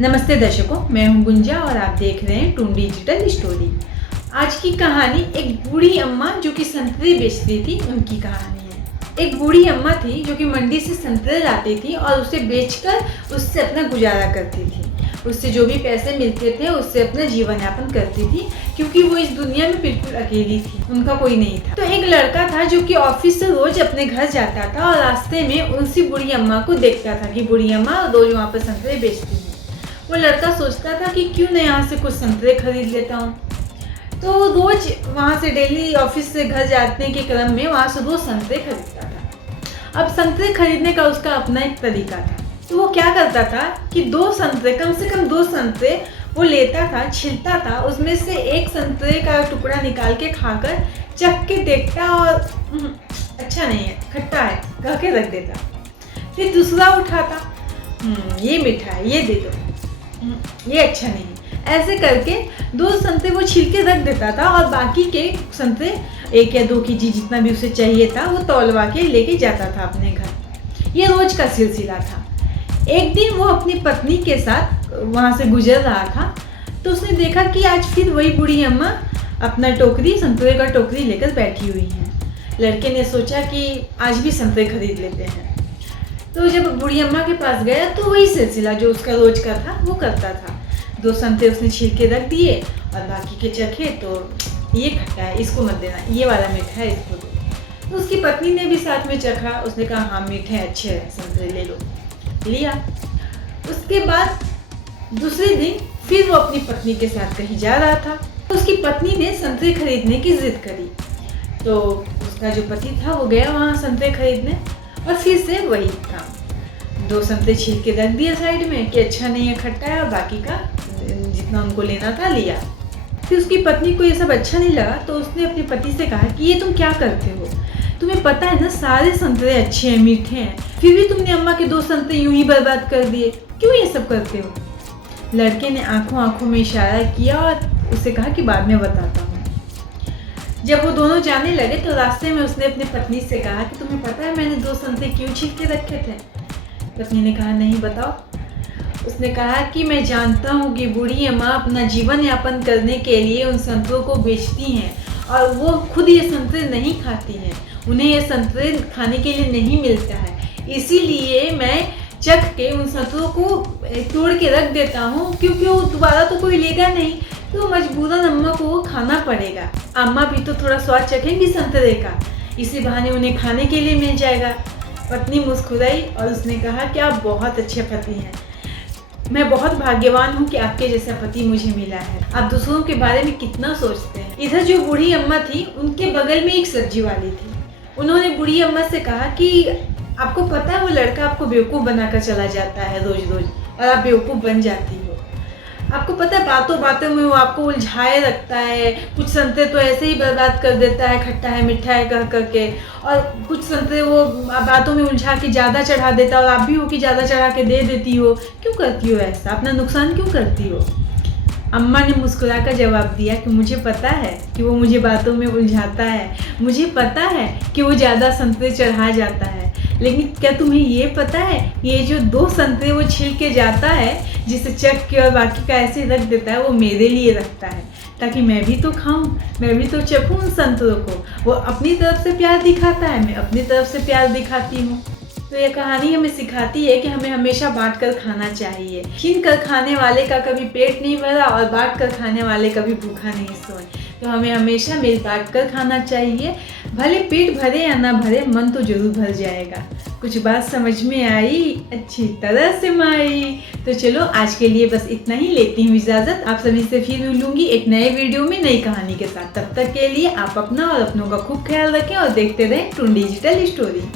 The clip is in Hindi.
नमस्ते दर्शकों, मैं हूं गुंजा और आप देख रहे हैं टून डिजिटल स्टोरी। आज की कहानी एक बूढ़ी अम्मा जो कि संतरे बेचती थी उनकी कहानी है। एक बूढ़ी अम्मा थी जो कि मंडी से संतरे लाती थी और उसे बेचकर उससे अपना गुजारा करती थी। उससे जो भी पैसे मिलते थे उससे अपना जीवन यापन करती थी, क्योंकि वो इस दुनिया में बिल्कुल अकेली थी, उनका कोई नहीं था। तो एक लड़का था जो कि ऑफिस से रोज अपने घर जाता था और रास्ते में उसी बूढ़ी अम्मा को देखता था कि बूढ़ी अम्मा रोज वहाँ पर संतरे बेचती है। वो लड़का सोचता था कि क्यों न यहाँ से कुछ संतरे खरीद लेता हूँ। तो रोज वहाँ से डेली ऑफिस से घर जाने के क्रम में वहाँ से रोज संतरे खरीदता था। अब संतरे खरीदने का उसका अपना एक तरीका था। तो वो क्या करता था कि कम से कम दो संतरे वो लेता था, छिलता था, उसमें से एक संतरे का टुकड़ा निकाल के खाकर चख के देखता और अच्छा नहीं है, खट्टा है कह के रख देता। फिर दूसरा उठाता, ये मीठा है, ये दे दो, ये अच्छा नहीं है। ऐसे करके दो संतरे वो छील के रख देता था और बाकी के संतरे 1 या 2 केजी जितना भी उसे चाहिए था वो तौलवा के लेके जाता था अपने घर। ये रोज का सिलसिला था। एक दिन वो अपनी पत्नी के साथ वहाँ से गुजर रहा था तो उसने देखा कि आज फिर वही बूढ़ी अम्मा अपना संतरे का टोकरी लेकर बैठी हुई है। लड़के ने सोचा कि आज भी संतरे खरीद लेते हैं। तो जब बूढ़ी अम्मा के पास गया तो वही सिलसिला जो उसका रोज का था वो करता था। 2 संतरे उसने छील के रख दिए और बाकी के चखे तो ये खट्टा है, इसको मत देना, ये वाला मीठा है, इसको दो। तो उसकी पत्नी ने भी साथ में चखा, उसने कहा हाँ मीठे हैं, अच्छे हैं, संतरे ले लो, लिया। उसके बाद दूसरे दिन फिर वो अपनी पत्नी के साथ कहीं जा रहा था तो उसकी पत्नी ने संतरे खरीदने की जिद करी। तो उसका जो पति था वो गया वहाँ संतरे खरीदने और फिर से वही काम। 2 संतरे छील के रख दिया साइड में कि अच्छा नहीं है, खट्टा है, और बाकी का जितना उनको लेना था लिया। फिर उसकी पत्नी को ये सब अच्छा नहीं लगा तो उसने अपने पति से कहा कि ये तुम क्या करते हो, तुम्हें पता है ना सारे संतरे अच्छे हैं, मीठे हैं, फिर भी तुमने अम्मा के 2 संतरे यूं ही बर्बाद कर दिए, क्यों ये सब करते हो। लड़के ने आंखों में इशारा किया और उसे कहा कि बाद में बताता हूँ। जब वो दोनों जाने लगे तो रास्ते में उसने अपनी पत्नी से कहा कि तुम्हें पता है मैंने 2 संतरे क्यों छील के रखे थे। पत्नी ने कहा नहीं, बताओ। उसने कहा कि मैं जानता हूँ कि बूढ़ी अम्मा अपना जीवन यापन करने के लिए उन संतरों को बेचती हैं और वो खुद ये संतरे नहीं खाती हैं, उन्हें ये संतरे खाने के लिए नहीं मिलता है, इसीलिए मैं चख के उन संतरों को तोड़ के रख देता हूँ, क्योंकि वो दोबारा तो कोई लेगा नहीं, तो मजबूरन अम्मा को वो खाना पड़ेगा। अम्मा भी तो थोड़ा स्वाद चखेंगी संतरे का, इसी बहाने उन्हें खाने के लिए मिल जाएगा। पत्नी मुस्कुराई और उसने कहा कि आप बहुत अच्छे पति हैं, मैं बहुत भाग्यवान हूँ कि आपके जैसा पति मुझे मिला है। आप दूसरों के बारे में कितना सोचते हैं। इधर जो बूढ़ी अम्मा थी उनके बगल में एक सब्जी वाली थी। उन्होंने बूढ़ी अम्मा से कहा कि आपको पता है वो लड़का आपको बेवकूफ़ बनाकर चला जाता है रोज रोज और आप बेवकूफ़ बन जाती हो। आपको पता है बातों बातों में वो आपको उलझाए रखता है, कुछ संतरे तो ऐसे ही बर्बाद कर देता है, खट्टा है मीठा है कह कर के, और कुछ संतरे वो बातों में उलझा के ज़्यादा चढ़ा देता है और आप भी हो कि ज़्यादा चढ़ा के दे देती हो। क्यों करती हो ऐसा, अपना नुकसान क्यों करती हो। अम्मा ने मुस्कुरा कर जवाब दिया कि मुझे पता है कि वो मुझे बातों में उलझाता है, मुझे पता है कि वो ज़्यादा संतरे चढ़ा जाता है, लेकिन क्या तुम्हें ये पता है ये जो 2 संतरे वो छील के जाता है, जिसे चख के और बाकी का ऐसे रख देता है, वो मेरे लिए रखता है ताकि मैं भी तो खाऊं, मैं भी तो चखूं उन संतरों को। वो अपनी तरफ से प्यार दिखाता है, मैं अपनी तरफ से प्यार दिखाती हूँ। तो ये कहानी हमें सिखाती है कि हमें हमेशा बांट कर खाना चाहिए। छीन कर खाने वाले का कभी पेट नहीं भरा और बांट कर खाने वाले कभी भूखा नहीं सोए। तो हमें हमेशा मिल बांट कर खाना चाहिए, भले पेट भरे या ना भरे, मन तो जरूर भर जाएगा। कुछ बात समझ में आई, अच्छी तरह से माई। तो चलो आज के लिए बस इतना ही, लेती हूँ इजाज़त। आप सभी से फिर मिलूंगी एक नए वीडियो में नई कहानी के साथ। तब तक के लिए आप अपना और अपनों का खूब ख्याल रखें और देखते रहें टून डिजिटल स्टोरी।